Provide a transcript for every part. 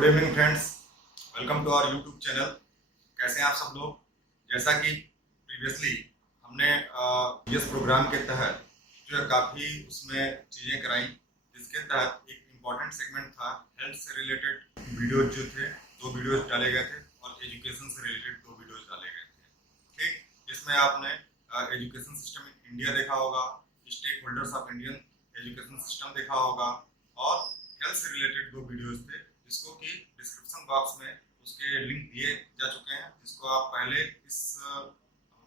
Good evening friends, welcome to our YouTube channel. कैसे हैं आप सब लोग। जैसा कि प्रीवियसली हमने इस प्रोग्राम के तहत जो है काफ़ी उसमें चीज़ें कराई, जिसके तहत एक इम्पॉर्टेंट सेगमेंट था हेल्थ से रिलेटेड वीडियोज जो थे, 2 वीडियोज डाले गए थे और एजुकेशन से रिलेटेड 2 वीडियोज डाले गए थे। ठीक, जिसमें आपने एजुकेशन सिस्टम इन इंडिया देखा होगा, stakeholders of Indian education system देखा होगा और हेल्थ से रिलेटेड 2 वीडियोज थे, जिसको कि डिस्क्रिप्शन बॉक्स में उसके लिंक दिए जा चुके हैं, जिसको आप पहले इस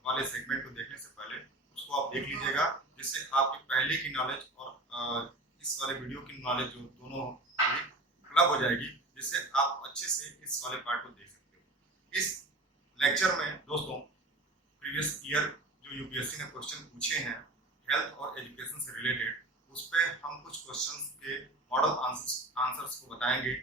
वाले सेगमेंट को देखने से पहले उसको आप देख लीजिएगा, जिससे आपकी पहले की नॉलेज और इस वाले वीडियो की नॉलेज जो दोनों क्लब हो जाएगी, जिससे आप अच्छे से इस वाले पार्ट को देख सकते हो। इस लेक्चर में दोस्तों प्रीवियस ईयर जो यूपीएससी ने क्वेश्चन पूछे हैं हेल्थ और एजुकेशन से रिलेटेड, उस पर हम कुछ क्वेश्चंस के मॉडल आंसर्स को बताएंगे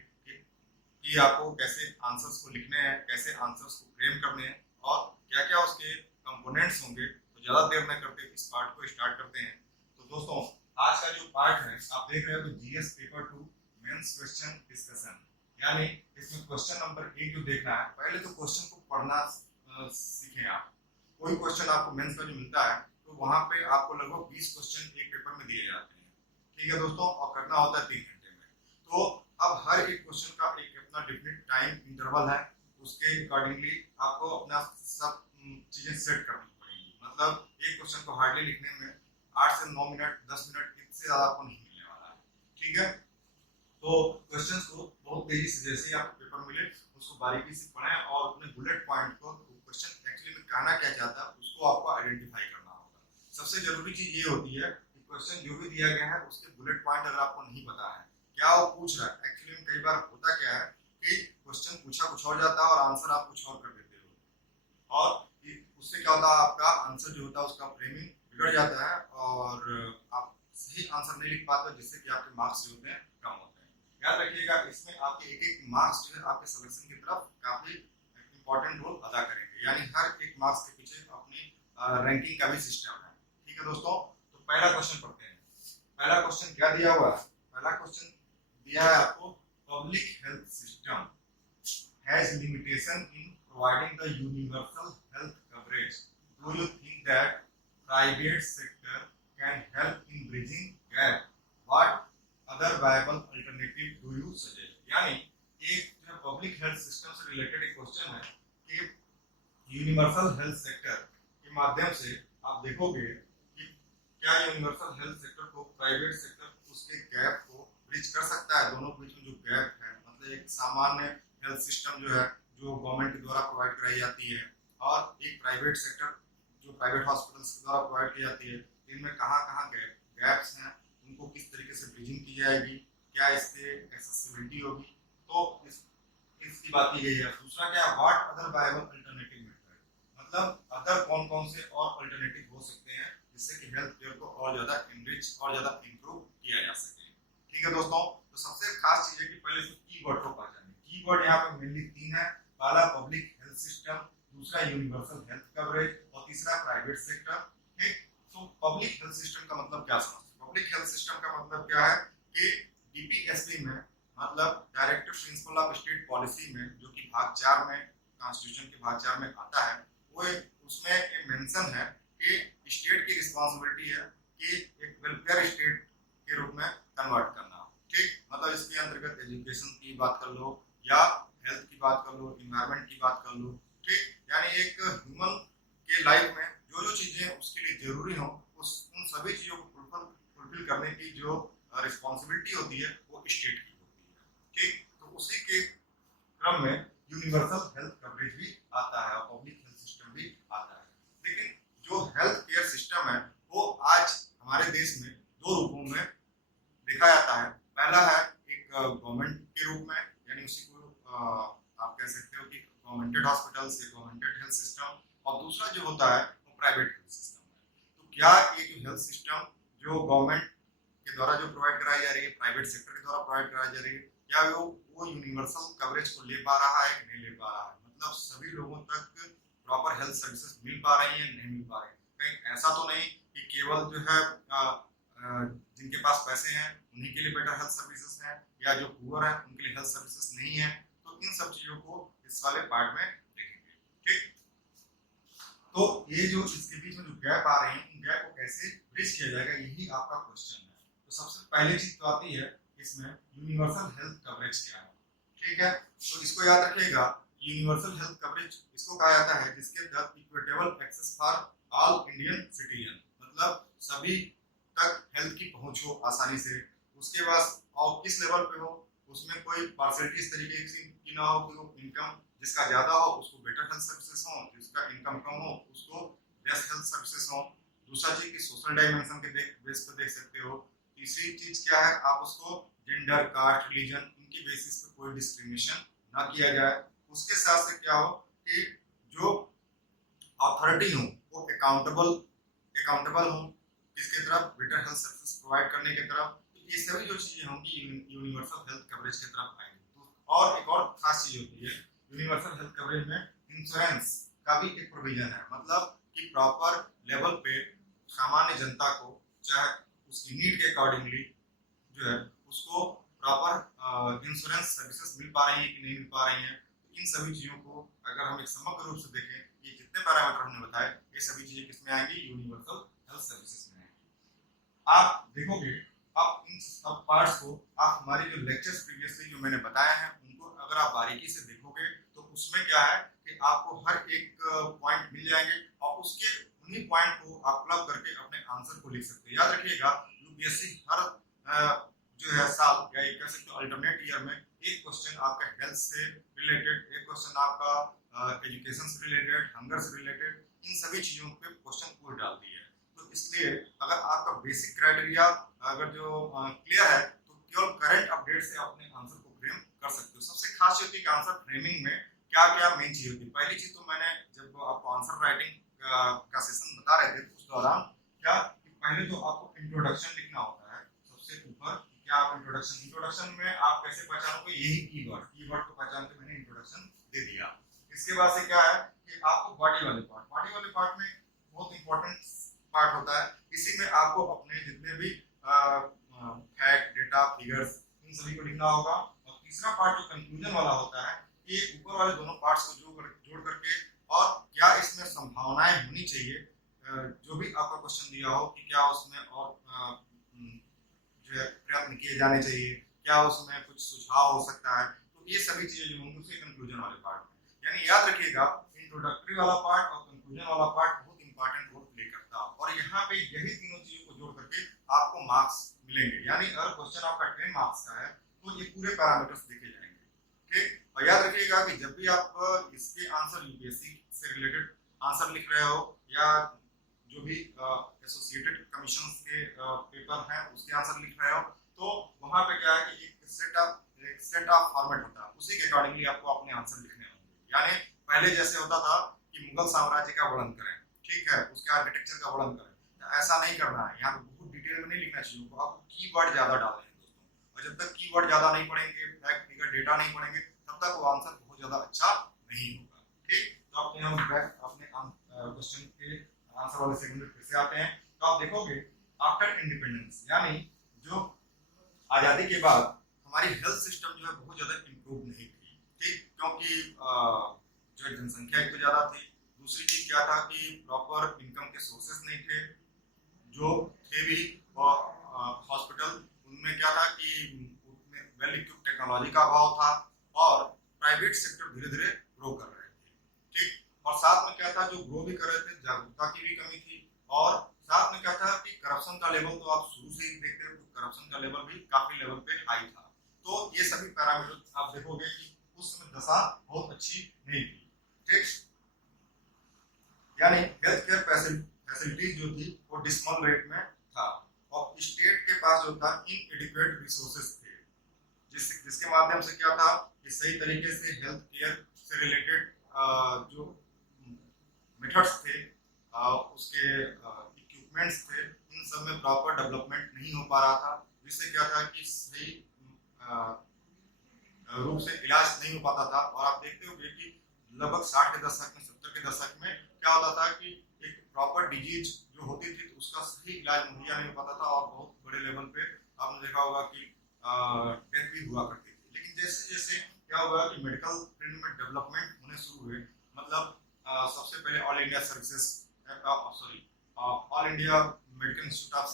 कि आपको कैसे आंसर्स को लिखने हैं, कैसे आंसर्स को फ्रेम करने हैं और क्या क्या उसके कंपोनेंट्स होंगे। तो ज़्यादा देर न करते इस पार्ट को स्टार्ट करते हैं। तो दोस्तों आज का जो पार्ट है आप देख रहे हो, तो GS paper 2 mains question discussion, यानी इसमें क्वेश्चन नंबर 1 जो देखना है, पहले तो क्वेश्चन को पढ़ना सीखें आप। कोई क्वेश्चन आपको मेंस का जो मिलता है तो वहाँ पे आपको लगभग 20 क्वेश्चन एक पेपर में दिए जाते हैं, ठीक है दोस्तों, और करना होता है 3 घंटे में। तो अब हर एक क्वेश्चन का एक अपना डिफिनिट टाइम इंटरवल है, उसके अकॉर्डिंगली आपको अपना सब चीजें सेट करनी पड़ेंगी। मतलब एक क्वेश्चन को हार्डली लिखने में 8 से 9 मिनट 10 मिनट इससे ज्यादा आपको नहीं मिलने वाला है, ठीक है। तो क्वेश्चंस को बहुत तेजी से जैसे ही आपको पेपर मिले उसको बारीकी से पढ़ें और अपने बुलेट पॉइंट को क्वेश्चन एक्चुअली में कहना क्या चाहता है उसको आपको आइडेंटिफाई करना होगा। सबसे जरूरी चीज ये होती है कि क्वेश्चन जो भी दिया गया है उसके बुलेट पॉइंट अगर आपको नहीं पता है क्या वो पूछ रहा है। एक्चुअली में कई बार होता क्या है कि क्वेश्चन पूछा कुछ और जाता है और आंसर आप कुछ और कर देते हो, और उससे क्या होता है आपका आंसर जो होता है उसका फ्रेमिंग बिगड़ जाता है और आप सही आंसर नहीं लिख पाते, जिससे कि आपके मार्क्स जो होते हैं कम होते हैं। याद रखिएगा इसमें आपके एक एक मार्क्स जो है आपके सिलेक्शन की तरफ काफी इंपॉर्टेंट रोल अदा करेंगे, यानी हर एक मार्क्स के पीछे अपनी रैंकिंग का भी सिस्टम है, ठीक है दोस्तों। तो पहला क्वेश्चन पढ़ते हैं। पहला क्वेश्चन क्या दिया हुआ है? पहला क्वेश्चन दिया है आपको, public health system has limitation in providing the universal health coverage, do you think that private sector can help in bridging gap, what other viable alternative do you suggest. यानी एक जो पब्लिक हेल्थ सिस्टम से related एक question है कि universal health sector के माध्यम से आप देखोगे कि क्या यूनिवर्सल हेल्थ सेक्टर को प्राइवेट सेक्टर उसके गैप को ब्रिज कर सकता है। दोनों के बीच में जो गैप है, मतलब एक सामान्य हेल्थ सिस्टम जो है जो गवर्नमेंट के द्वारा प्रोवाइड कराई जाती है और एक प्राइवेट सेक्टर जो प्राइवेट हॉस्पिटल्स के द्वारा प्रोवाइड की जाती है, इनमें कहाँ कहाँ गैप्स हैं, उनको किस तरीके से ब्रिजिंग की जाएगी, क्या इससे एक्सेसिबिलिटी होगी, तो इसकी बात की गई है। दूसरा क्या, what other viable alternative method, मतलब अदर कौन कौन से और अल्टरनेटिव हो सकते हैं जिससे कि हेल्थ केयर को और ज्यादा इनरिच और ज्यादा इंप्रूव किया जा सके, ठीक है दोस्तों। तो सबसे खास चीज है कि पहले तो कीवर्ड को पहचानें। कीवर्ड यहाँ पे मेनली 3 है, पहला पब्लिक हेल्थ सिस्टम, दूसरा यूनिवर्सल हेल्थ कवरेज और तीसरा प्राइवेट सेक्टर, ठीक। तो पब्लिक हेल्थ सिस्टम का मतलब क्या समझते हैं? पब्लिक हेल्थ सिस्टम का मतलब क्या है कि डीपीएसपी में, मतलब directive principle of state policy में, जो कि भाग 4 में कॉन्स्टिट्यूशन के भाग 4 में आता है, वो उसमें एक मेंशन है कि स्टेट की रिस्पांसिबिलिटी है कि एक वेलफेयर स्टेट के रूप में कन्वर्ट करना, ठीक। मतलब इसके अंतर्गत एजुकेशन की बात कर लो या हेल्थ की बात कर लो, इन्वायरमेंट की बात कर लो, ठीक। यानी एक ह्यूमन के लाइफ में जो जो चीजें उसके लिए जरूरी हो उन सभी चीजों को फुलफिल करने की जो रिस्पॉन्सिबिलिटी होती है वो स्टेट की होती है, ठीक। तो उसी के क्रम में यूनिवर्सल हेल्थ कवरेज भी आता है और पब्लिक हेल्थ सिस्टम भी आता है। लेकिन जो हेल्थ केयर सिस्टम है वो आज हमारे देश में 2 रूपों में देखा जाता है। पहला है एक गवर्नमेंट के रूप में, यानी उसी को आप कह सकते हो कि गवर्नमेंटेड हॉस्पिटल्स या गवर्नमेंटेड हेल्थ सिस्टम, और दूसरा जो होता है वो प्राइवेट हेल्थ सिस्टम है। तो क्या ये जो हेल्थ सिस्टम जो गवर्नमेंट के द्वारा जो प्रोवाइड कराई जा रही है, प्राइवेट सेक्टर के द्वारा प्रोवाइड कराई जा रही है, क्या वो यूनिवर्सल कवरेज को ले पा रहा है कि नहीं ले पा रहा है, मतलब सभी लोगों तक प्रॉपर हेल्थ सर्विसेज मिल पा रही है नहीं मिल पा रही है। कहीं ऐसा तो नहीं कि केवल जो है जिनके पास पैसे हैं उन्हीं के लिए बेटर हेल्थ सर्विसेज हैं, या जो पुअर है उनके लिए हेल्थ सर्विसेज नहीं है। तो इन सब चीजों को इस वाले पार्ट में देखेंगे। ठीक, तो ये जो इसके बीच में जो गैप आ रहे हैं, उन गैप को कैसे ब्रिज किया जाएगा, यही आपका क्वेश्चन है। तो सबसे पहली चीज तो आती है इसमें यूनिवर्सल हेल्थ कवरेज क्या है। ठीक है, तो इसको याद रखिएगा, यूनिवर्सल हेल्थ कवरेज इसको कहा जाता है जिसके तहत equitable access for all Indian citizen, मतलब सभी तक हेल्थ की पहुंच हो आसानी से। उसके बाद और किस लेवल पे हो, उसमें कोई पार्सलिटी इस तरीके की ना हो कि वो इनकम जिसका ज्यादा हो उसको बेटर हेल्थ सर्विसेज हो, जिसका इनकम कम हो उसको लेस हेल्थ सर्विसेज हो। दूसरा चीज की सोशल डायमेंशन के बेस पे देख सकते हो। तीसरी चीज क्या है, आप उसको जेंडर, कास्ट, रिलीजन इनकी बेसिस पे कोई डिस्क्रिमिनेशन ना किया जाए। उसके साथ से क्या हो कि जो अथॉरिटी हो वो अकाउंटेबल हो किसके तरफ, बेटर हेल्थ सर्विस प्रोवाइड करने की तरफ। तो ये सभी जो चीजें होंगी यूनिवर्सल हेल्थ कवरेज की तरफ आएंगी। तो और एक और खास चीज होती है यूनिवर्सल हेल्थ कवरेज में, इंश्योरेंस का भी एक प्रोविजन है, मतलब कि प्रॉपर लेवल पे सामान्य जनता को चाहे उसकी नीड के अकॉर्डिंगली जो है उसको प्रॉपर इंश्योरेंस सर्विसेज मिल पा रही है कि नहीं मिल पा रही है। तो इन सभी चीजों को अगर हम एक समग्र रूप से देखें, ये जितने पैरामीटर हमने बताए ये सभी चीजें किसमें आएंगी, यूनिवर्सल हेल्थ सर्विसेज में आएंगी। आप देखोगे अब इन सब पार्ट्स को आप हमारी जो लेक्चर्स प्रीवियसली जो मैंने बताए हैं उनको अगर आप बारीकी से देखोगे तो उसमें क्या है कि आपको हर एक पॉइंट मिल जाएंगे और उसके उन्हीं पॉइंट को आप क्लब करके अपने आंसर को लिख सकते हैं। याद रखिएगा यूपीएससी हर जो है साल या एक कह सकते हो अल्टरनेट ईयर में एक क्वेश्चन आपका हेल्थ से रिलेटेड, एक क्वेश्चन आपका एजुकेशन से रिलेटेड, हंगर से रिलेटेड, इन सभी चीजों पे क्वेश्चन पूछ डालती है। तो इसलिए अगर आपका बेसिक क्राइटेरिया अगर जो क्लियर है तो केवल करंट अपडेट से अपने आंसर को फ्रेम कर सकते हो। सबसे खास चीज होती है कि आंसर फ्रेमिंग में क्या क्या मेन चीज होती है। पहली चीज तो मैंने जब आपको आंसर राइटिंग का सेशन बता रहे थे उस दौरान क्या कि पहले तो आपको इंट्रोडक्शन लिखना होता है सबसे ऊपर। क्या आप इंट्रोडक्शन में आप कैसे पहचानोगे, यही कीवर्ड को पहचान के मैंने इंट्रोडक्शन दे दिया। इसके बाद से क्या है कि आपको बॉडी वाले पार्ट में बहुत इंपॉर्टेंट पार्ट होता है। इसी में आपको अपने जितने भी फैक्ट, डेटा, फिगर्स इन सभी को लिखना होगा। और तीसरा पार्ट जो कंक्लूजन वाला होता है, ये ऊपर वाले दोनों पार्ट्स को जोड़ करके और क्या इसमें संभावनाएं होनी चाहिए, जो भी आपका क्वेश्चन दिया हो कि क्या उसमें और जो है प्रयत्न किए जाने चाहिए, क्या उसमें कुछ सुझाव हो सकता है। तो ये सभी चीजें जो होंगी उसके कंक्लूजन वाले पार्ट में। यानी याद रखिएगा इंट्रोडक्टरी वाला पार्ट और कंक्लूजन वाला पार्ट बहुत इंपॉर्टेंट रोल प्ले करता है। और यहाँ पे यही तीनों चीजों को जोड़ करके आपको मार्क्स मिलेंगे। यानी अगर क्वेश्चन आपका 10 मार्क्स का है तो ये पूरे पैरामीटर्स देखे जाएंगे। ठीक, और याद रखिएगा कि जब भी आप इसके आंसर यूपीएससी से रिलेटेड आंसर लिख रहे हो या जो भी एसोसिएटेड कमीशन के पेपर हैं उसके आंसर लिख रहे हो, तो वहां पे क्या है कि एक सेट ऑफ फॉर्मेट होता है, उसी के अकॉर्डिंगली आपको अपने आंसर लिखने होंगे। यानी पहले जैसे होता था कि मुगल साम्राज्य का वर्णन करें, ठीक है, उसके आर्किटेक्चर का वर्णन करें, तो ऐसा नहीं करना है। यहाँ पे बहुत डिटेल में नहीं लिखना चाहिए, आपको कीवर्ड ज्यादा डालने हैं दोस्तों। और जब तक कीवर्ड ज्यादा नहीं पढ़ेंगे, फैक्ट, फिगर, डेटा नहीं पढ़ेंगे, तब तक वो आंसर बहुत ज्यादा अच्छा नहीं होगा। ठीक, तो अपने हम अपने क्वेश्चन के आंसर वाले सेगमेंट में फिर से आते हैं। तो आप देखोगे आफ्टर इंडिपेंडेंस यानी जो आजादी के बाद हमारी हेल्थ सिस्टम जो है बहुत ज्यादा इंप्रूव नहीं थी। ठीक, क्योंकि जो जनसंख्या एक तो ज्यादा थी, दूसरी चीज क्या था कि प्रॉपर इनकम के सोर्सेस नहीं थे, जो थे भी हॉस्पिटल उनमें क्या था कि उनमें वेल इक्विप्ड टेक्नोलॉजी का अभाव था और प्राइवेट सेक्टर धीरे धीरे ग्रो कर रहे थे। ठीक, और साथ में क्या था, जो ग्रो भी कर रहे थे जागरूकता की भी कमी थी, और साथ में क्या था कि करप्शन का लेवल तो आप शुरू से ही देखते हो, तो करप्शन का लेवल भी काफी लेवल पे हाई था। तो ये सभी पैरामीटर आप देखोगे कि उस समय दशा बहुत अच्छी नहीं थी। ठीक, यानी हेल्थ केयर फैसिलिटीज जो थी वो डिस्मल रेट में था और स्टेट के पास जो था इनएडिक्वेट रिसोर्सेज थे, जिसके माध्यम से क्या था कि सही तरीके से हेल्थ केयर से रिलेटेड जो मेथड्स थे, उसके इक्विपमेंट्स थे, इन सब में प्रॉपर डेवलपमेंट नहीं हो पा रहा था, जिससे क्या था कि सही रूप से इलाज नहीं हो पाता था। और आप देखते हो कि लगभग 60 के दशक में, 70 के दशक में क्या होता था कि एक प्रॉपर डिजीज जो होती थी तो उसका सही इलाज मुहैया नहीं हो पाता था और बहुत बड़े लेवल पे आपने देखा होगा कि डेथ भी हुआ करती थी। लेकिन जैसे जैसे क्या हुआ कि मेडिकल फील्ड में डेवलपमेंट होने शुरू हुए, मतलब सबसे पहले all India services sorry all India medical institute of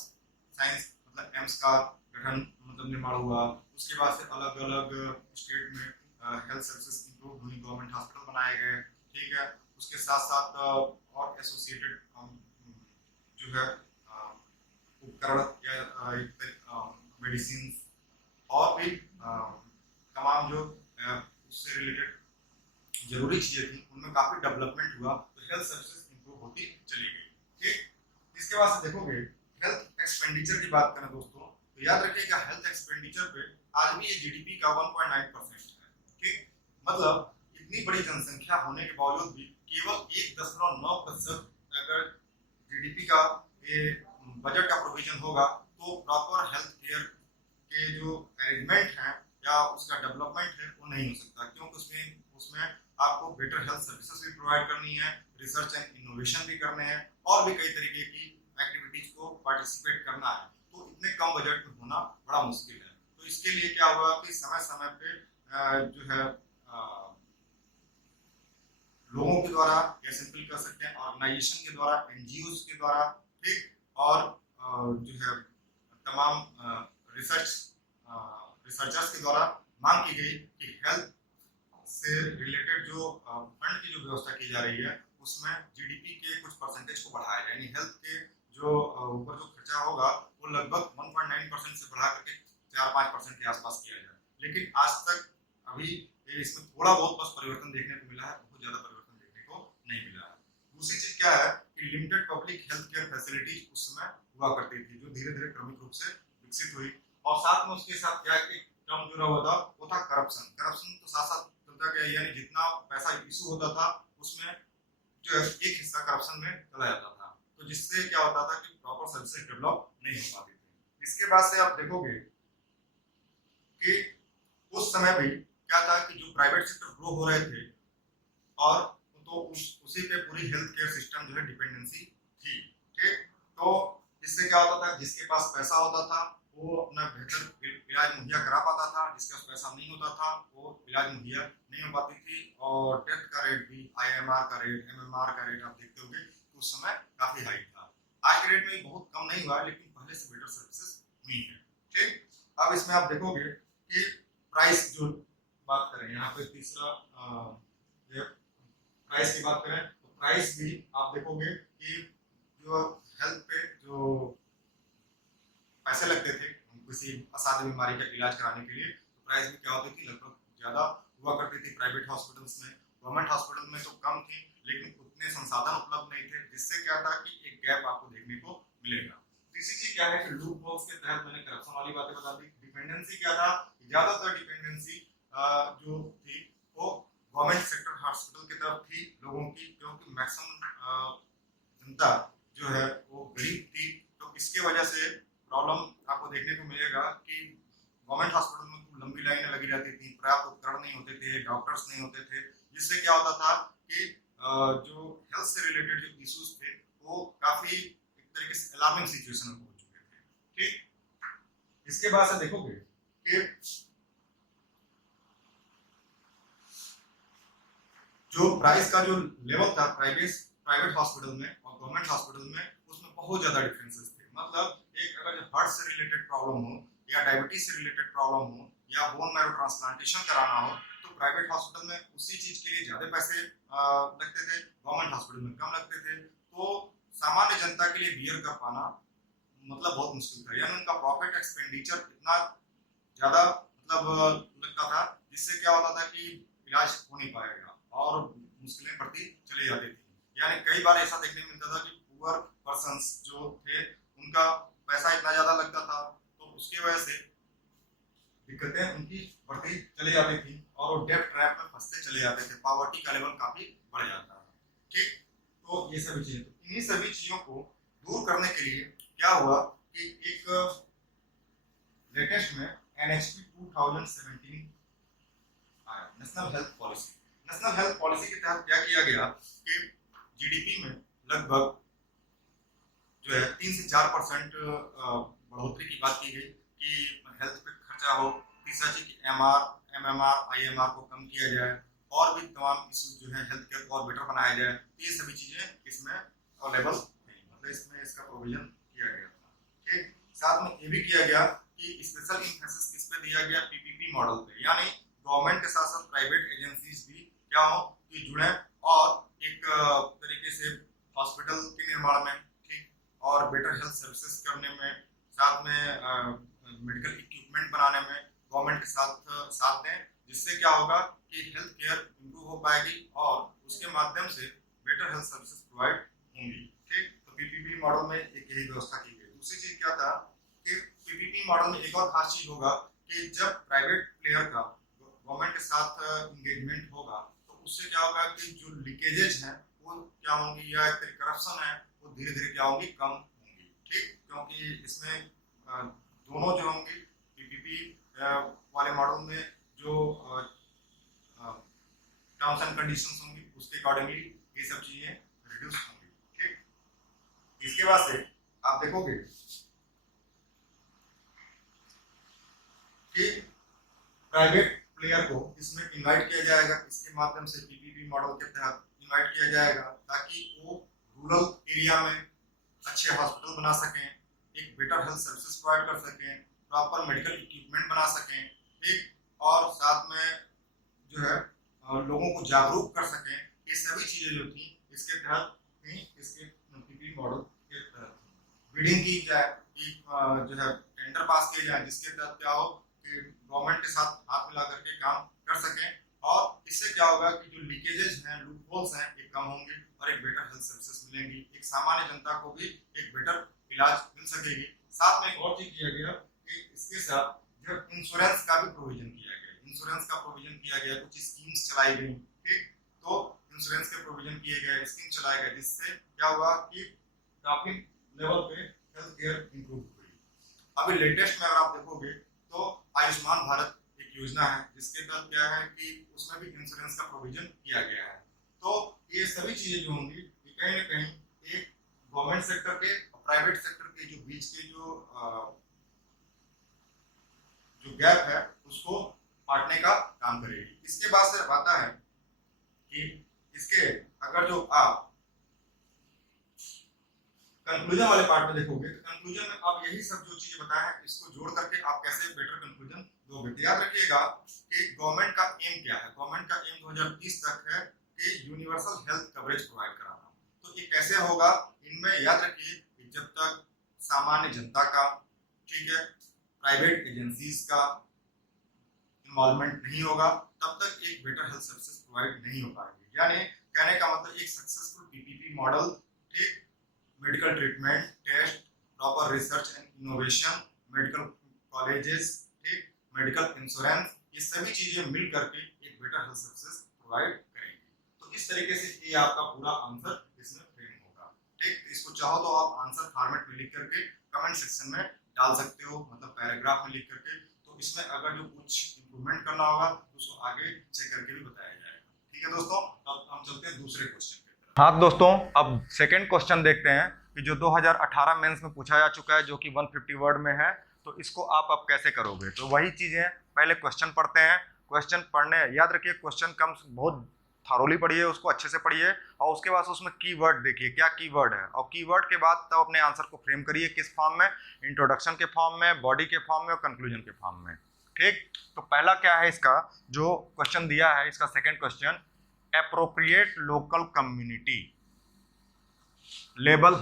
science मतलब एम्स का गठन मतलब निर्माण हुआ। उसके बाद से अलग अलग स्टेट में हेल्थ सर्विसेज इंप्रूव हुई, गवर्नमेंट हॉस्पिटल बनाए गए, ठीक है। उसके साथ साथ और एसोसिएटेड जो है उपकरण या मेडिसिन और भी तमाम जो उससे रिलेटेड जरूरी चीजें थी उनमें काफी डेवलपमेंट हुआ, तो हेल्थ सर्विसेज इंप्रूव होती चली गई, ठीक। इसके बाद से देखोगे हेल्थ एक्सपेंडिचर की बात करें दोस्तों, तो याद रखिएगा हेल्थ एक्सपेंडिचर पे आज भी ये जीडीपी का 1.9% है, ठीक। मतलब इतनी बड़ी जनसंख्या होने के बावजूद भी केवल 1.9% अगर जीडीपी का ये बजट का प्रोविजन होगा तो प्रॉपर हेल्थ केयर के जो अरेंजमेंट है या उसका डेवलपमेंट है वो नहीं हो सकता, क्योंकि उसमें उसमें आपको बेटर हेल्थ सर्विसेज भी प्रोवाइड करनी है, रिसर्च एंड इनोवेशन भी करने हैं और भी कई तरीके की एक्टिविटीज को पार्टिसिपेट करना है, तो इतने कम बजट में होना बड़ा मुश्किल है। तो इसके लिए क्या हुआ कि समय समय पे जो है लोगों के द्वारा या सिंपल कर सकते हैं ऑर्गेनाइजेशन के द्वारा, एनजीओ के द्वारा, ठीक, और जो है तमाम रिसर्चर्स के द्वारा मांग की गई कि हेल्थ से रिलेटेड जो फंड की जो व्यवस्था की जा रही है उसमें जीडीपी के कुछ परसेंटेज को बढ़ाया जाए, यानी हेल्थ के जो ऊपर जो खर्चा होगा वो लगभग 1.9% से बढ़ा करके 4-5% के आसपास किया जाए। लेकिन आज तक अभी इसमें थोड़ा बहुत बस परिवर्तन देखने को मिला है, बहुत ज्यादा परिवर्तन देखने को नहीं मिला है। दूसरी चीज क्या है कि limited public health care facilities उस समय हुआ करती थी जो धीरे धीरे क्रमिक रूप से विकसित हुई, और साथ में उसके साथ क्या एक टर्म जुड़ा हुआ था वो था करप्शन। करप्शन तो साथ साथ चलता गया, यानी जितना पैसा इशू होता था उसमें जो एक हिस्सा करप्शन में चला जाता था, तो जिससे क्या होता था कि प्रॉपर सर्विसेज डेवलप नहीं हो पाती थी। इसके बाद से आप देखोगे कि उस समय भी क्या था कि जो प्राइवेट सेक्टर ग्रो हो रहे थे और तो उसी पे पूरी हेल्थ केयर सिस्टम जो है डिपेंडेंसी थी, ठीक। तो इससे क्या होता था जिसके पास पैसा होता था वो अपना बेहतर इलाज मुहैया करा पाता था, जिसके पास पैसा नहीं होता था वो इलाज मुहैया नहीं हो पाती थी, और डेथ का रेट भी आईएमआर का रेट, एमएमआर का रेट आप देखते होंगे तो उस समय काफी हाई था। आज के रेट में बहुत कम नहीं हुआ लेकिन पहले से बेटर सर्विसेज हुई है, ठीक। अब इसमें आप देखोगे कि प्राइस जो बात करें यहाँ पे तीसरा प्राइस की बात करें तो प्राइस भी आप देखोगे कि जो हेल्थ पे जो पैसे लगते थे किसी असाध्य बीमारी का इलाज कराने के लिए, तो प्राइस भी क्या होती थी लगभग ज्यादा हुआ करती थी प्राइवेट हॉस्पिटल्स में। गवर्नमेंट हॉस्पिटल में तो कम थी लेकिन उतने संसाधन उपलब्ध नहीं थे, जिससे क्या था कि एक गैप आपको देखने को मिलेगा। तीसरी चीज क्या है कि लूप होल्स के तहत मैंने करप्शन वाली बातें बता दी। डिपेंडेंसी क्या था, ज्यादातर डिपेंडेंसी जो थी वो गवर्नमेंट सेक्टर हॉस्पिटल की तरफ थी लोगों की, क्योंकि मैक्सिमम जनता जो है वो गरीब थी, तो इसके वजह से प्रॉब्लम आपको देखने को मिलेगा कि गवर्नमेंट हॉस्पिटल में खूब लंबी लाइनें लगी रहती थी, पर्याप्त उपकरण नहीं होते थे, डॉक्टर्स नहीं होते थे, जिससे क्या होता था कि जो हेल्थ से रिलेटेड जो इश्यूज थे वो काफी एक तरीके से अलार्मिंग सिचुएशन हो चुके थे, ठीक। इसके बाद से देखोगे कि जो प्राइस का जो लेवल था प्राइवेट हॉस्पिटल में और गवर्नमेंट हॉस्पिटल में उसमें बहुत ज्यादा डिफरेंसेस थे। मतलब एक अगर हार्ट से रिलेटेड प्रॉब्लम हो या डायबिटीज से रिलेटेड प्रॉब्लम हो या बोन मैरो ट्रांसप्लांटेशन कराना हो तो प्राइवेट हॉस्पिटल में उसी चीज के लिए ज्यादा पैसे लगते थे, गवर्नमेंट हॉस्पिटल में कम लगते थे, तो सामान्य जनता के लिए बियर कर पाना मतलब बहुत मुश्किल था, यानी उनका प्रॉफिट एक्सपेंडिचर इतना ज्यादा मतलब लगता था जिससे क्या होता था कि इलाज हो नहीं पाएगा और मुश्किलें बढ़ती चली जाती थी। यानी कई बार ऐसा देखने को मिलता था कि पुअर पर्सन्स जो थे उनका पैसा इतना ज्यादा लगता था तो उसकी वजह से दिक्कतें उनकी बढ़ती चली जाती थी और वो डेब्ट ट्रैप में फंसते चले जाते थे, पॉवर्टी का लेवल काफी बढ़ जाता था, ठीक। तो ये सभी चीजें, तो इन्हीं सभी चीजों को दूर करने के लिए क्या हुआ कि एक लेटेस्ट में एनएचपी 2017 नेशनल हेल्थ पॉलिसी के तहत क्या किया गया कि जीडीपी में लगभग जो है 3 से 4% बढ़ोतरी की बात की गई कि हेल्थ पे खर्चा हो। तीसरा चीज कि MMR IMR को कम किया जाए और भी तमाम इशू जो है हेल्थ केयर को और बेटर बनाया जाए। ये सभी चीजें इसमें अवेलेबल नहीं, मतलब इसमें इसका प्रोविजन किया गया था। ठीक, साथ में ये भी किया गया कि स्पेशल इम्फेसिस किस पे दिया गया, PPP मॉडल पे, यानी गवर्नमेंट के साथ साथ प्राइवेट एजेंसीज भी क्या हो कि जुड़े और एक तरीके से हॉस्पिटल के निर्माण में, ठीक, और बेटर हेल्थ सर्विसेज करने में, साथ में मेडिकल इक्विपमेंट बनाने में गवर्नमेंट के साथ दें, जिससे क्या होगा कि हेल्थ केयर इंप्रूव हो पाएगी और उसके माध्यम से बेटर हेल्थ सर्विसेज प्रोवाइड होंगी। ठीक, तो PPP मॉडल में एक यही व्यवस्था की गई। दूसरी चीज क्या था कि PPP मॉडल में एक और खास चीज होगा कि जब प्राइवेट प्लेयर का गवर्नमेंट के साथ इंगेजमेंट होगा तो उससे क्या होगा कि जो लीकेजेज हैं वो क्या होंगी, या करप्शन है वो धीरे धीरे क्या होंगी, कम होंगी। ठीक, क्योंकि इसमें दोनों जो होंगी PPP वाले मॉडल में जो टर्म्स एंड कंडीशंस होंगी उसके अकॉर्डिंगली ये सब चीजें रिड्यूस होंगी। ठीक, इसके बाद से आप देखोगे कि प्राइवेट प्लेयर को इसमें इनवाइट किया जाएगा, इसके माध्यम से PPP मॉडल के तहत इनवाइट किया जाएगा ताकि वो रूरल एरिया में अच्छे हॉस्पिटल बना सकें, एक बेटर हेल्थ सर्विसेज प्रोवाइड कर सकें, प्रॉपर मेडिकल इक्विपमेंट बना सकें, ठीक, और साथ में जो है लोगों को जागरूक कर सकें। ये सभी चीजें जो थी इसके तहत थी, इसके PPP मॉडल के तहत बिडिंग की जाए कि जो है टेंडर पास किए जाए, जिसके तहत क्या हो कि गवर्नमेंट के साथ हाथ मिला करके काम कर सकें, और इससे क्या होगा कि जो लीकेजेस हैं, लूप होल्स हैं, ये कम होंगे और एक बेटर हेल्थ सर्विसेज मिलेंगी, एक सामान्य जनता को भी एक बेटर इलाज मिल सकेगी। साथ में एक और चीज किया गया कि इसके साथ जो इंश्योरेंस का भी प्रोविजन किया गया, इंश्योरेंस का प्रोविजन किया गया, कुछ स्कीम्स चलाई गई। ठीक, तो इंश्योरेंस के प्रोविजन किए गए, स्कीम चलाए गए, जिससे क्या हुआ कि काफी लेवल पे हेल्थ केयर इंप्रूव हुई। अभी लेटेस्ट में अगर आप देखोगे तो आयुष्मान भारत एक योजना है जिसके तहत क्या है कि उसमें भी इंश्योरेंस का प्रोविजन किया गया है। तो ये सभी चीजें जो होंगी ये कहीं ना कहीं एक गवर्नमेंट सेक्टर के और प्राइवेट सेक्टर के जो बीच के जो गैप है उसको पाटने का काम करेगी। इसके बाद से आता है कि इसके अगर जो आप कंक्लूजन वाले पार्ट में देखोगे तो कंक्लूजन में आप यही सब जो चीजें बताए हैं इसको जोड़ करके आप कैसे बेटर कंक्लूजन दोगे। तो याद रखिएगा कि गवर्नमेंट का एम क्या है। गवर्नमेंट का एम 2030 तक है कि यूनिवर्सल हेल्थ कवरेज प्रोवाइड कराना। तो ये कैसे होगा, इनमें याद रखिए कि जब तक सामान्य जनता का, ठीक है, प्राइवेट एजेंसीज का इन्वॉल्वमेंट नहीं होगा तब तक एक बेटर हेल्थ सर्विसेज प्रोवाइड नहीं हो पाएगी। यानी कहने का मतलब एक सक्सेसफुल PPP मॉडल, ठीक, medical treatment, test, proper research and innovation, medical colleges, ठीक, मेडिकल इंश्योरेंस, ये सभी चीजें मिल करके एक बेटर हेल्थ सर्विसेज प्रोवाइड करेंगी। तो इस तरीके से ये आपका पूरा आंसर इसमें फ्रेम होगा। ठीक, तो इसको चाहो तो आप आंसर फॉर्मेट में लिख करके कमेंट सेक्शन में डाल सकते हो, मतलब पैराग्राफ में लिख करके। तो इसमें अगर जो कुछ इंप्रूवमेंट करना होगा तो उसको आगे चेक करके भी बताया जाएगा। ठीक है दोस्तों, अब हम चलते हैं दूसरे क्वेश्चन पे। हाँ दोस्तों, अब सेकंड क्वेश्चन देखते हैं कि जो 2018 मेंस में पूछा जा चुका है, जो कि 150 वर्ड में है। तो इसको आप अब कैसे करोगे, तो वही चीजें पहले क्वेश्चन पढ़ते हैं। क्वेश्चन पढ़ने याद रखिए, क्वेश्चन कम्स बहुत थॉरोली पढ़िए, उसको अच्छे से पढ़िए, और उसके बाद उसमें कीवर्ड देखिए क्या कीवर्ड है, और कीवर्ड के बाद तब अपने आंसर को फ्रेम करिए किस फॉर्म में, इंट्रोडक्शन के फॉर्म में, बॉडी के फॉर्म में और कंक्लूजन के फॉर्म में। ठीक, तो पहला क्या है इसका जो क्वेश्चन दिया है, इसका second question, appropriate local community level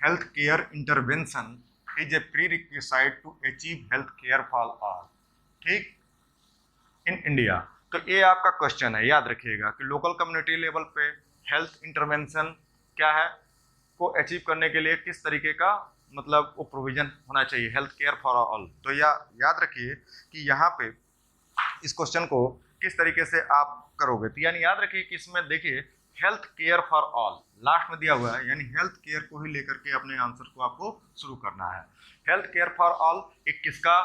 health care intervention is a prerequisite to achieve health care for all, ठीक, इन इंडिया। तो ये आपका क्वेश्चन है, याद रखिएगा कि लोकल कम्युनिटी लेवल पे हेल्थ इंटरवेंशन क्या है को अचीव करने के लिए किस तरीके का मतलब वो प्रोविजन होना चाहिए, हेल्थ केयर फॉर ऑल। तो याद रखिए कि यहाँ पे इस क्वेश्चन को किस तरीके से आप करोगे। तो यानी याद रखिए कि इसमें देखिए health care for all last में दिया हुआ है, यानी हेल्थ केयर को ही लेकर के अपने आंसर को आपको शुरू करना है। हेल्थ केयर फॉर ऑल एक किसका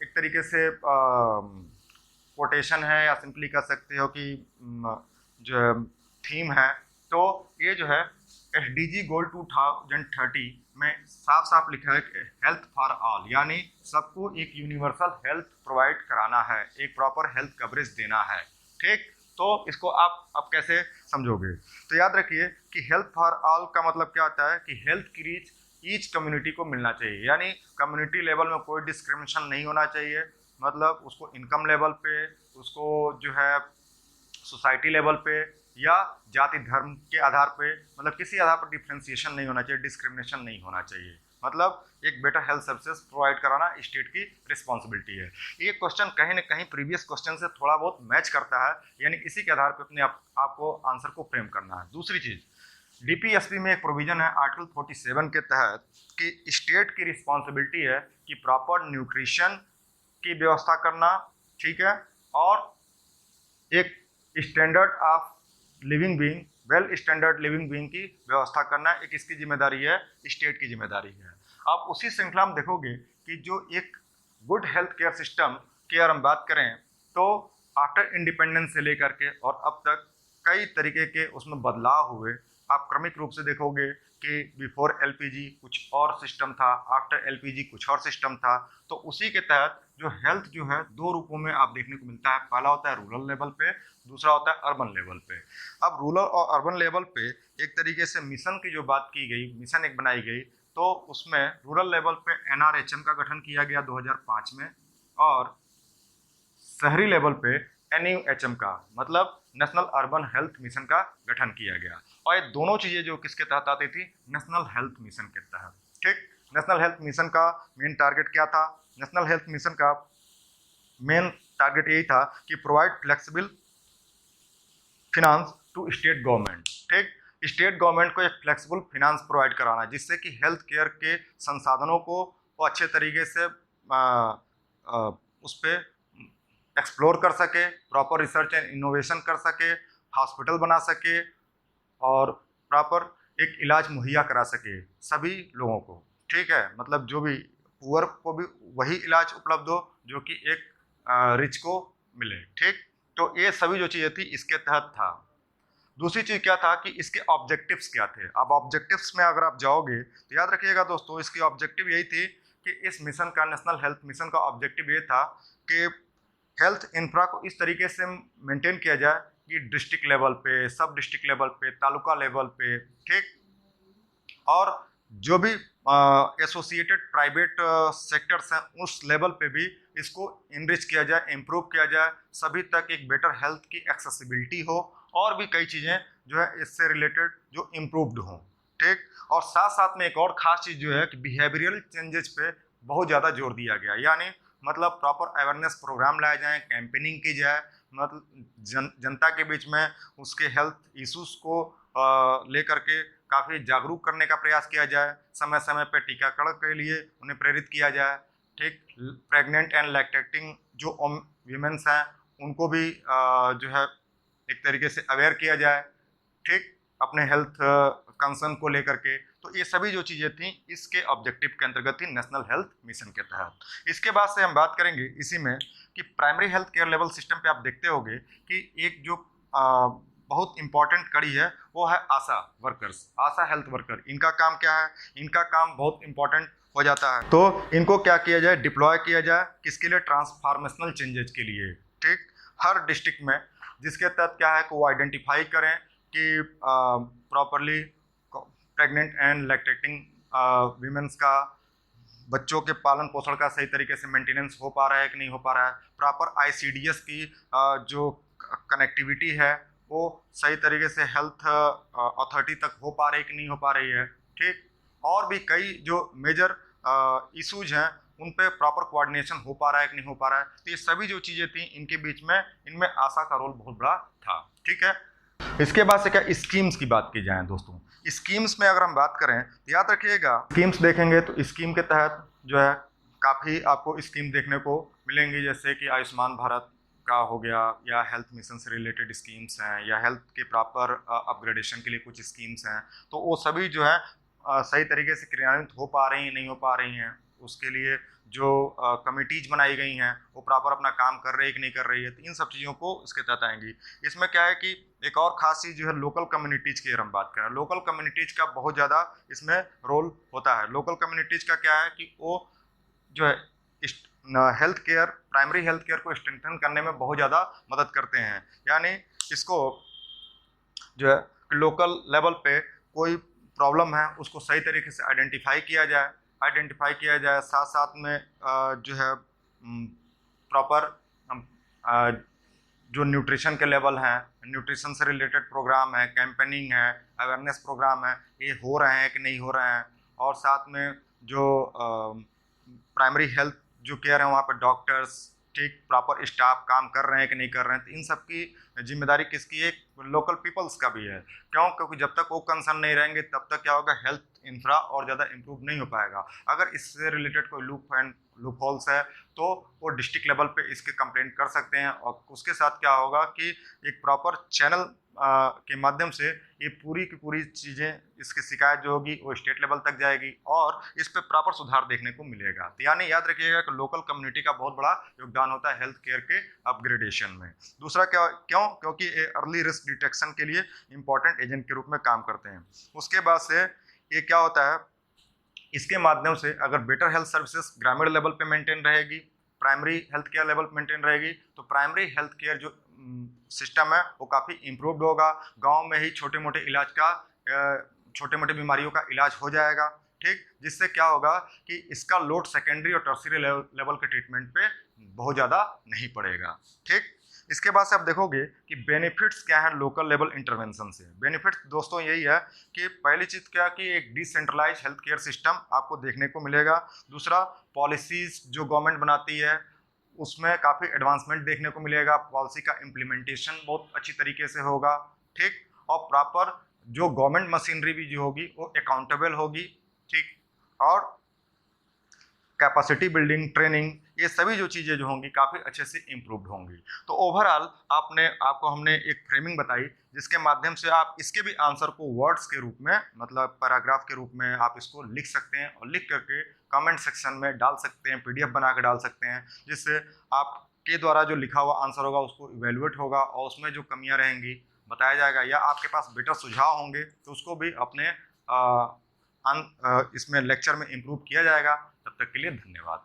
एक तरीके से कोटेशन है, या सिंपली कह सकते हो कि जो थीम है। तो ये जो है SDG गोल 2030 में साफ साफ लिखा है कि हेल्थ फॉर ऑल, यानी सबको एक यूनिवर्सल हेल्थ प्रोवाइड कराना है, एक प्रॉपर हेल्थ कवरेज देना है। ठीक, तो इसको आप अब कैसे समझोगे? तो याद रखिए कि हेल्थ फॉर ऑल का मतलब क्या होता है कि हेल्थ की रीच ईच कम्युनिटी को मिलना चाहिए, यानी कम्युनिटी लेवल में कोई डिस्क्रिमिनेशन नहीं होना चाहिए। मतलब उसको इनकम लेवल पे, उसको जो है सोसाइटी लेवल पे या जाति धर्म के आधार पे, मतलब किसी आधार पर डिफ्रेंसिएशन नहीं होना चाहिए, डिस्क्रिमिनेशन नहीं होना चाहिए। मतलब एक बेटर हेल्थ सर्विसेज प्रोवाइड कराना स्टेट की रिस्पॉन्सिबिलिटी है। ये क्वेश्चन कहीं ना कहीं प्रीवियस क्वेश्चन से थोड़ा बहुत मैच करता है, यानी इसी के आधार पर अपने आपको आंसर को फ्रेम करना है। दूसरी चीज, डीपीएसपी में एक प्रोविजन है आर्टिकल 47 के तहत कि स्टेट की रिस्पॉन्सिबिलिटी है कि प्रॉपर न्यूट्रिशन की व्यवस्था करना, ठीक है, और एक standard of living being, well standard living being की व्यवस्था करना एक इसकी जिम्मेदारी है, स्टेट की जिम्मेदारी है। आप उसी श्रृंखला में देखोगे कि जो एक गुड हेल्थ केयर सिस्टम की अगर हम बात करें तो आफ्टर इंडिपेंडेंस से लेकर के और अब तक कई तरीके के उसमें बदलाव हुए। आप क्रमिक रूप से देखोगे कि बिफोर एलपीजी कुछ और सिस्टम था, आफ्टर एलपीजी कुछ और सिस्टम था। तो उसी के तहत जो हेल्थ जो है दो रूपों में आप देखने को मिलता है। पहला होता है रूरल लेवल पे, दूसरा होता है अर्बन लेवल पे। अब रूरल और अर्बन लेवल पे एक तरीके से मिशन की जो बात की गई, मिशन एक बनाई गई, तो उसमें रूरल लेवल पे एनआरएचएम का गठन किया गया 2005 में, और शहरी लेवल पे एनयूएचएम का, मतलब नेशनल अर्बन हेल्थ मिशन का गठन किया गया। और ये दोनों चीजें जो किसके तहत आती थी? नेशनल हेल्थ मिशन के तहत। ठीक, नेशनल हेल्थ मिशन का मेन टारगेट क्या था? नेशनल हेल्थ मिशन का मेन टारगेट यही था कि provide flexible finance to state government. ठीक, स्टेट गवर्नमेंट को एक फ्लेक्सिबल फिनांस प्रोवाइड कराना जिससे कि हेल्थ केयर के संसाधनों को वो अच्छे तरीके से उस पर एक्सप्लोर कर सके, प्रॉपर रिसर्च एंड इनोवेशन कर सके, हॉस्पिटल बना सके और प्रॉपर एक इलाज मुहैया करा सके सभी लोगों को। ठीक है, मतलब जो भी पुअर को भी वही इलाज उपलब्ध हो जो कि एक रिच को मिले। ठीक, तो ये सभी जो चीज़ें थी इसके तहत था। दूसरी चीज़ क्या था कि इसके ऑब्जेक्टिव्स क्या थे? अब ऑब्जेक्टिव्स में अगर आप जाओगे तो याद रखिएगा दोस्तों, इसकी ऑब्जेक्टिव यही थी कि इस मिशन का, नेशनल हेल्थ मिशन का ऑब्जेक्टिव ये था कि हेल्थ इंफ्रा को इस तरीके से मेंटेन किया जाए कि डिस्ट्रिक्ट लेवल पे, सब डिस्ट्रिक्ट लेवल पे, तालुका लेवल पे, ठीक, और जो भी एसोसिएटेड प्राइवेट सेक्टर्स हैं उस लेवल पे भी इसको इनरिच किया जाए, इम्प्रूव किया जाए, सभी तक एक बेटर हेल्थ की एक्सेसिबिलिटी हो और भी कई चीज़ें जो है इससे रिलेटेड जो इम्प्रूव्ड हों। ठीक, और साथ साथ में एक और ख़ास चीज़ जो है कि बिहेवियरल चेंजेस पे बहुत ज़्यादा जोर दिया गया, यानी मतलब प्रॉपर अवेयरनेस प्रोग्राम लाए जाएँ, कैंपेनिंग की जाए, मतलब जनता के बीच में उसके हेल्थ इश्यूज़ को लेकर के काफ़ी जागरूक करने का प्रयास किया जाए, समय समय पर टीकाकरण के लिए उन्हें प्रेरित किया जाए। ठीक, प्रेग्नेंट एंड लैक्टेटिंग जो वीमेंस हैं उनको भी जो है एक तरीके से अवेयर किया जाए, ठीक, अपने हेल्थ कंसर्न को लेकर के। तो ये सभी जो चीज़ें थी इसके ऑब्जेक्टिव के अंतर्गत थी नेशनल हेल्थ मिशन के तहत। इसके बाद से हम बात करेंगे इसी में कि primary health care level system पे आप देखते होंगे कि एक जो बहुत इंपॉर्टेंट कड़ी है वो है आशा वर्कर्स, आशा हेल्थ वर्कर। इनका काम क्या है? इनका काम बहुत इंपॉर्टेंट हो जाता है। तो इनको क्या किया जाए? डिप्लॉय किया जाए, किसके लिए? ट्रांसफॉर्मेशनल चेंजेस के लिए। ठीक, हर डिस्ट्रिक्ट में, जिसके तहत क्या है कि वो आइडेंटिफाई करें कि properly pregnant and lactating women's का, बच्चों के पालन पोषण का सही तरीके से मेंटेनेंस हो पा रहा है कि नहीं हो पा रहा है, प्रॉपर आईसीडीएस की जो कनेक्टिविटी है वो सही तरीके से हेल्थ अथॉरिटी तक हो पा रही है कि नहीं हो पा रही है। ठीक, और भी कई जो मेजर इश्यूज हैं उन पे प्रॉपर कोऑर्डिनेशन हो पा रहा है कि नहीं हो पा रहा है। तो ये सभी जो चीज़ें थी इनके बीच में, इनमें आशा का रोल बहुत बड़ा था। ठीक है, इसके बाद से क्या स्कीम्स की बात की जाए दोस्तों। स्कीम्स में अगर हम बात करें तो याद रखिएगा, स्कीम्स देखेंगे तो स्कीम के तहत जो है काफ़ी आपको स्कीम देखने को मिलेंगी, जैसे कि आयुष्मान भारत का हो गया, या हेल्थ मिशन से रिलेटेड स्कीम्स हैं, या हेल्थ के प्रॉपर अपग्रेडेशन के लिए कुछ स्कीम्स हैं। तो वो सभी जो है सही तरीके से क्रियान्वित हो पा रही हैं नहीं हो पा रही हैं, उसके लिए जो कमिटीज बनाई गई हैं वो प्रॉपर अपना काम कर रही है कि नहीं कर रही है, तो इन सब चीज़ों को इसके तहत आएंगी। इसमें क्या है कि एक और खास चीज़ जो है लोकल कम्युनिटीज़ की अगर हम बात करें, लोकल कम्युनिटीज़ का बहुत ज़्यादा इसमें रोल होता है। लोकल कम्युनिटीज़ का क्या है कि वो जो है health care, primary health care को स्ट्रेंथन करने में बहुत ज़्यादा मदद करते हैं। यानी इसको जो है लोकल लेवल पे कोई प्रॉब्लम है उसको सही तरीके से आइडेंटिफाई किया जाए, साथ साथ में जो है प्रॉपर जो न्यूट्रिशन के लेवल हैं, न्यूट्रिशन से रिलेटेड प्रोग्राम है, कैंपेनिंग है, अवेयरनेस प्रोग्राम है, ये हो रहे हैं कि नहीं हो रहे हैं, और साथ में जो प्राइमरी हेल्थ जो केयर है वहाँ पे डॉक्टर्स ठीक प्रॉपर स्टाफ काम कर रहे हैं कि नहीं कर रहे हैं, तो इन सब की जिम्मेदारी किसकी है? लोकल पीपल्स का भी है। क्यों? क्योंकि जब तक वो कंसर्न नहीं रहेंगे तब तक क्या होगा, हेल्थ इंफ्रा और ज़्यादा इम्प्रूव नहीं हो पाएगा। अगर इससे रिलेटेड कोई लूप होल्स है तो वो डिस्ट्रिक्ट लेवल पे इसके कंप्लेंट कर सकते हैं, और उसके साथ क्या होगा कि एक प्रॉपर चैनल के माध्यम से ये पूरी की पूरी चीज़ें, इसकी शिकायत जो होगी वो स्टेट लेवल तक जाएगी और इस पे प्रॉपर सुधार देखने को मिलेगा। तो यानी याद रखिएगा कि लोकल कम्युनिटी का बहुत बड़ा योगदान होता है हेल्थ केयर के अपग्रेडेशन में। दूसरा क्योंकि ये अर्ली रिस्क डिटेक्शन के लिए इंपॉर्टेंट एजेंट के रूप में काम करते हैं। उसके बाद से ये क्या होता है, इसके माध्यम से अगर बेटर हेल्थ सर्विसेज ग्रामीण लेवल पे मेंटेन रहेगी, primary health care level maintain रहेगी, तो प्राइमरी हेल्थ केयर जो सिस्टम है वो काफ़ी इम्प्रूव्ड होगा। गांव में ही छोटे मोटे बीमारियों का इलाज हो जाएगा, ठीक, जिससे क्या होगा कि इसका लोड सेकेंडरी और टर्शियरी लेवल के ट्रीटमेंट पे बहुत ज़्यादा नहीं पड़ेगा। ठीक, इसके बाद से आप देखोगे कि बेनिफिट्स क्या है लोकल लेवल इंटरवेंशन से। बेनिफिट्स दोस्तों यही है कि पहली चीज़ क्या कि एक डिसेंट्रलाइज हेल्थ केयर सिस्टम आपको देखने को मिलेगा। दूसरा, पॉलिसीज जो गवर्नमेंट बनाती है उसमें काफ़ी एडवांसमेंट देखने को मिलेगा, पॉलिसी का इम्प्लीमेंटेशन बहुत अच्छी तरीके से होगा, ठीक, और प्रॉपर जो गवर्नमेंट मशीनरी भी जो होगी वो अकाउंटेबल होगी, ठीक, और कैपेसिटी बिल्डिंग, ट्रेनिंग, ये सभी जो चीज़ें जो होंगी काफ़ी अच्छे से इम्प्रूव्ड होंगी। तो ओवरऑल आपको हमने एक फ्रेमिंग बताई जिसके माध्यम से आप इसके भी आंसर को वर्ड्स के रूप में, मतलब पैराग्राफ के रूप में आप इसको लिख सकते हैं और लिख करके कमेंट सेक्शन में डाल सकते हैं, पीडीएफ बना के डाल सकते हैं, जिससे आपके द्वारा जो लिखा हुआ आंसर होगा उसको इवेल्युएट होगा और उसमें जो कमियाँ रहेंगी बताया जाएगा, या आपके पास बेटर सुझाव होंगे तो उसको भी अपने इसमें लेक्चर में इम्प्रूव किया जाएगा। तब तक के लिए धन्यवाद।